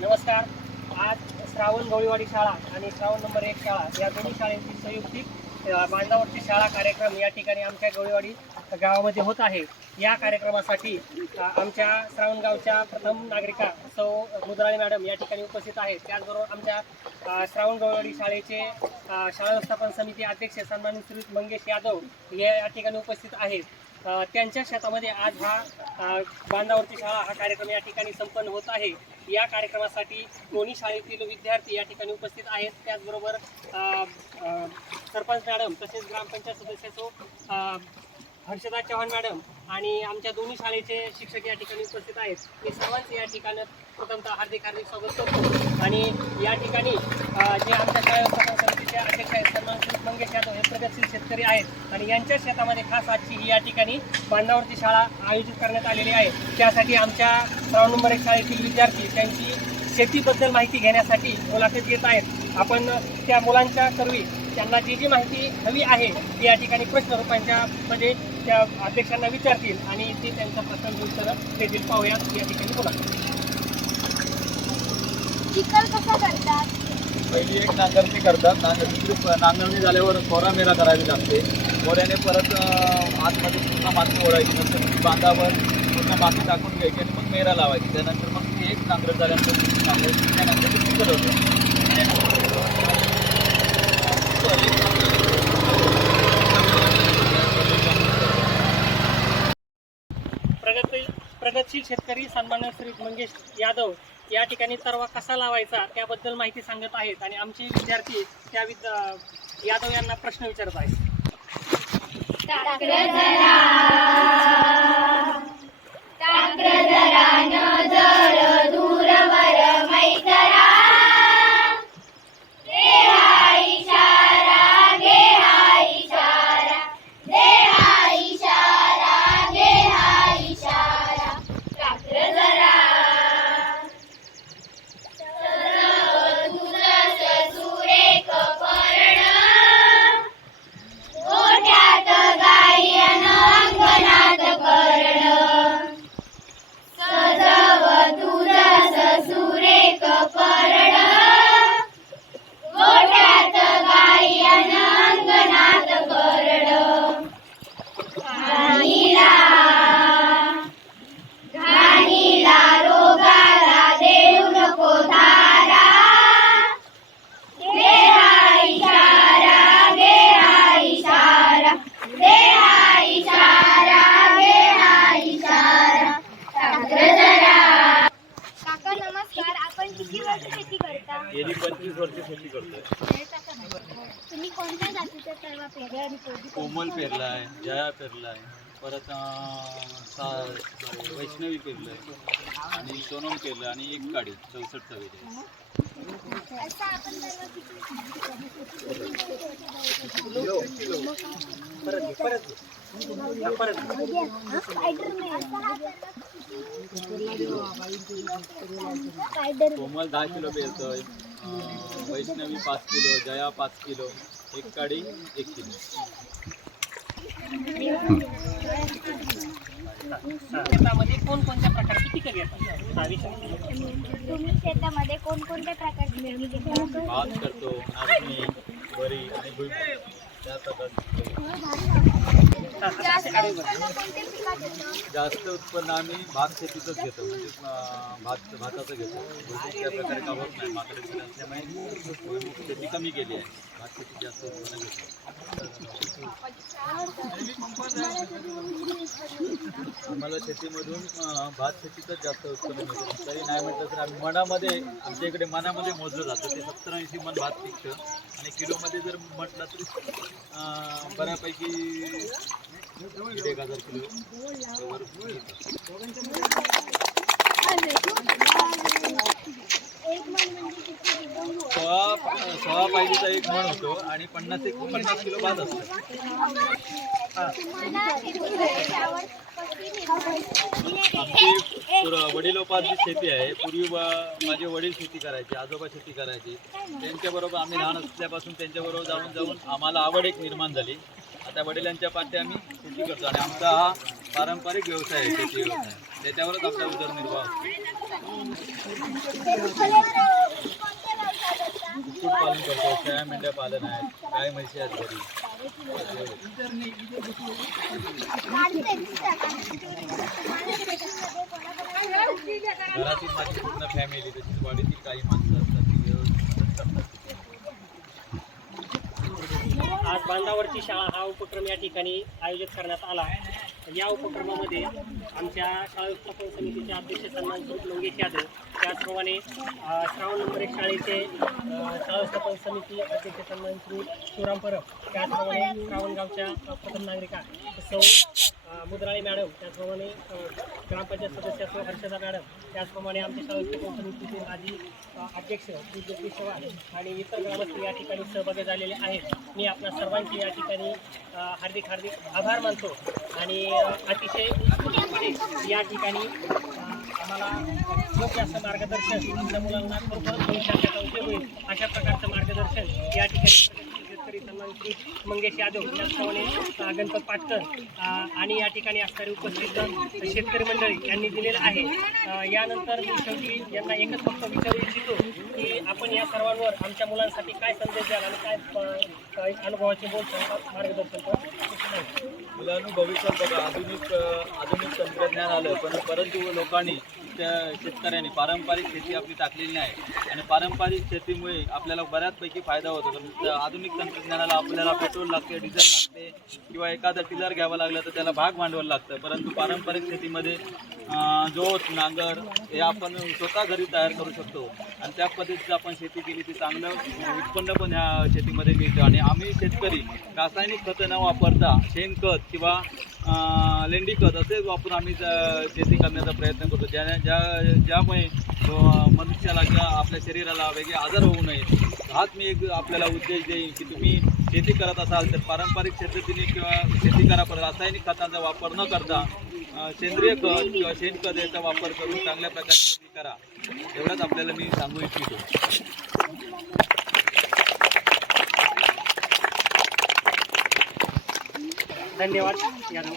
नमस्कार. आज श्रावण गवळीवाडी शाळा आणि श्रावण नंबर एक शाळा या दोन्ही शाळेची संयुक्तिक बांधावरची शाळा कार्यक्रम या ठिकाणी आमच्या गवळीवाडी गावामध्ये होत आहे. या कार्यक्रमासाठी आमच्या श्रावण गावच्या प्रथम नागरिका सौ मुद्राळे मॅडम या ठिकाणी उपस्थित आहेत. त्याचबरोबर आमच्या श्रावण गवळीवाडी शाळेचे शाळा व्यवस्थापन समिती अध्यक्ष सन्मानित श्री मंगेश यादव हे या ठिकाणी उपस्थित आहेत. त्यांच्या शेतामध्ये आज हा बांधावरती शाळा हा कार्यक्रम या ठिकाणी संपन्न होत आहे. या कार्यक्रमासाठी दोन्ही शाळेतील विद्यार्थी या ठिकाणी उपस्थित आहेत. त्याचबरोबर सरपंच मॅडम तसेच ग्रामपंचायत सदस्य हर्षदा चव्हाण मॅडम आणि आमच्या दोन्ही शाळेचे शिक्षक या ठिकाणी उपस्थित आहेत. मी सर्वांचे या ठिकाणी प्रथमतः हार्दिक हार्दिक स्वागत करतो. आणि या ठिकाणी जे आमच्या शाळा समितीचे अध्यक्ष आहेत सन्मान मंगेश यादव हे प्रगतशील शेतकरी आहेत. आणि यांच्या शेतामध्ये खास आजची ही या ठिकाणी बांधावरची शाळा आयोजित करण्यात आलेली आहे. त्यासाठी आमच्या श्रावण नंबर एक शाळेतील विद्यार्थी त्यांची शेतीबद्दल माहिती घेण्यासाठी मुलाखत घेत आहेत. आपण त्या मुलांच्या सर्वी त्यांना जी जी माहिती हवी आहे ती या ठिकाणी प्रश्न रूपांच्या मध्ये म्हणजे त्या अध्यक्षांना विचारतील आणि ते त्यांच्या प्रश्नांची उत्तरं देतील पाहूयात. या ठिकाणी मुलाखत चिखल कसा करतात? पहिली एक नांगरणी करतात. नांगरणी नांगरणी झाल्यावर खोरामेरा करावी लागते. खोऱ्याने परत आतमध्ये पूर्ण माती ओढायची. नंतर ती बांधावर पूर्ण माती टाकून घ्यायची आणि मग मेरा लावायची. त्यानंतर मग ती एक नांगर झाल्यानंतर दुसरी नांगरायची त्यानंतर ते चिखल होतं. प्रगती प्रगतशील शेतकरी सन्मान्य श्री मंगेश यादव या ठिकाणी तरवा कसा लावायचा त्याबद्दल माहिती सांगत आहेत आणि आमचे विद्यार्थी त्या विद्या यादव यांना प्रश्न विचारत आहेत. तुम्ही कोणत्या जातीचा सर्व पेरले आणि कोणती कोमल पेरलाय जया पेरलाय परत अं, सा वैष्णवी पेरलंय आणि सोनम पेरलं आणि एक गाडी चौसष्ट चव्वेचाळीस असं आपण सर्व किती. हा, कोमल दहा किलो पेरतोय वैष्णवी पाच किलो जया पाच किलो एक काडी एक किलो. शेतामध्ये कोणकोणत्या प्रकारची पिकं घेतात हा विषय तुम्ही शेतामध्ये कोणकोणत्या प्रकारची भात करतो नाचणी वरी आणि भुईमूग त्या जास्त उत्पन्न आम्ही भात शेतीचंच घेतो म्हणजे भात भाताचं घेतो. त्या प्रकारे का होत नाही माकडे असल्यामुळे भुईमूग शेती कमी केली आहे. भात शेती जास्त उत्पन्न घेतो. आम्हाला शेतीमधून भात शेतीचंच जास्त उत्पन्न मिळतं. तरी नाही म्हटलं तर आम्ही मनामध्ये आमच्या इकडे मनामध्ये मोजलं जातं. ते सत्तर ऐंशी मन भात पिकतं. आणि किलोमध्ये जर म्हटलं तरी बऱ्यापैकी एक हजार किलो वर मिळतं. एक मन सोळा एक मण होतो आणि पन्नास एक पन्नास किलो बाद असतो आमची पुर- वडिलोपार्जित शेती आहे. पूर्वी माझे वडील शेती करायचे आजोबा शेती करायचे. त्यांच्याबरोबर आम्ही लहान असल्यापासून त्यांच्याबरोबर जाऊन जाऊन आम्हाला आवड एक निर्माण झाली. आता वडिलांच्या पाठी आम्ही शेती करतो आणि आमचा हा पारंपरिक व्यवसाय आहे शेती व्यवसाय. त्याच्यावरच आमचा उदरनिर्वाह असतो. कुक्कुटपालन करतो. शेळ्या मेंढ्या पालन आहेत गाय म्हैशी आहेत घरी. घरातील माझी पूर्ण फॅमिली तशीच वाडीतील काही माणसं असतात ती व्यवस्थित करतात. आज बांधावरची शाळा हा उपक्रम या ठिकाणी आयोजित करण्यात आला या उपक्रमामध्ये आमच्या शाळा व्यवस्थापन समितीचे अध्यक्ष सन्मान लोंगेश यादव त्याचप्रमाणे श्रावण नंबर एक शाळेचे अ, व्यवस्थापन समिती अध्यक्ष सन्मान श्री शिवराम परब त्याचप्रमाणे श्रावणगावच्या प्रथम नागरिका सौ अ, मुद्राळी मॅडम त्याचप्रमाणे ग्रामपंचायत सदस्य सौ हर्षदा मॅडम त्याचप्रमाणे आमच्या शाळा समितीचे माजी अध्यक्ष श्री जगदीश चव्हाण आणि इतर ग्रामस्थ या ठिकाणी सहभागी झालेले आहेत. मी आपल्या सर्वांचे या ठिकाणी हार्दिक हार्दिक आभार मानतो आणि अतिशय या ठिकाणी आम्हाला योग्य असं मार्गदर्शन त्या मुलांना खरोखर भविष्यात त्याचा उपयोग होईल. अशा प्रकारचं मार्गदर्शन या ठिकाणी शेतकरी सन्मान मंगेश यादव त्याचप्रमाणे गणपत पाटकर आणि या ठिकाणी असणारे उपस्थित शेतकरी मंडळी यांनी दिलेलं आहे. यानंतर मी शेवटी यांना एकच फक्त विचारू इच्छितो की आपण या सर्वांवर आमच्या मुलांसाठी काय संदेश द्याल आणि काय अनुभवाचे बोल मार्गदर्शन करतो मुलांनो भविष्यात बघा आधुनिक आधुनिक तंत्रज्ञान आलं पण परंतु लोकांनी त्या शेतकऱ्यांनी पारंपरिक शेती आपली टाकलेली नाही. आणि पारंपरिक शेतीमुळे आपल्याला बऱ्याचपैकी फायदा होतो. कारण आधुनिक तंत्रज्ञानाला आपल्याला पेट्रोल लागते डिझेल लागते किंवा एखादं टिलर घ्यावं लागलं तर त्याला भाग भांडवल लागतं. परंतु पारंपरिक शेतीमध्ये जोत नांगर हे आपण स्वतः घरी तयार करू शकतो. आणि त्या पद्धतीचं आपण शेती केली ती चांगलं उत्पन्न पण ह्या शेतीमध्ये मिळतं. आणि आम्ही शेतकरी रासायनिक खतं न वापरता शेणखत किंवा लेंडी खत असेच वापरून आम्ही ज- शेती करण्याचा प्रयत्न करतो. ज्या ज्या ज्यामुळे मनुष्याला किंवा आपल्या शरीराला वेगळे आजार होऊ नये. हाच मी एक आपल्याला उद्देश देईन की तुम्ही शेती करत असाल तर पारंपरिक पद्धतीने किंवा शेती करा पण रासायनिक खतांचा वापर न करता सेंद्रिय खत किंवा शेणखत याचा वापर करून चांगल्या प्रकारे शेती करा. एवढंच आपल्याला मी सांगू इच्छितो. धन्यवाद यादव.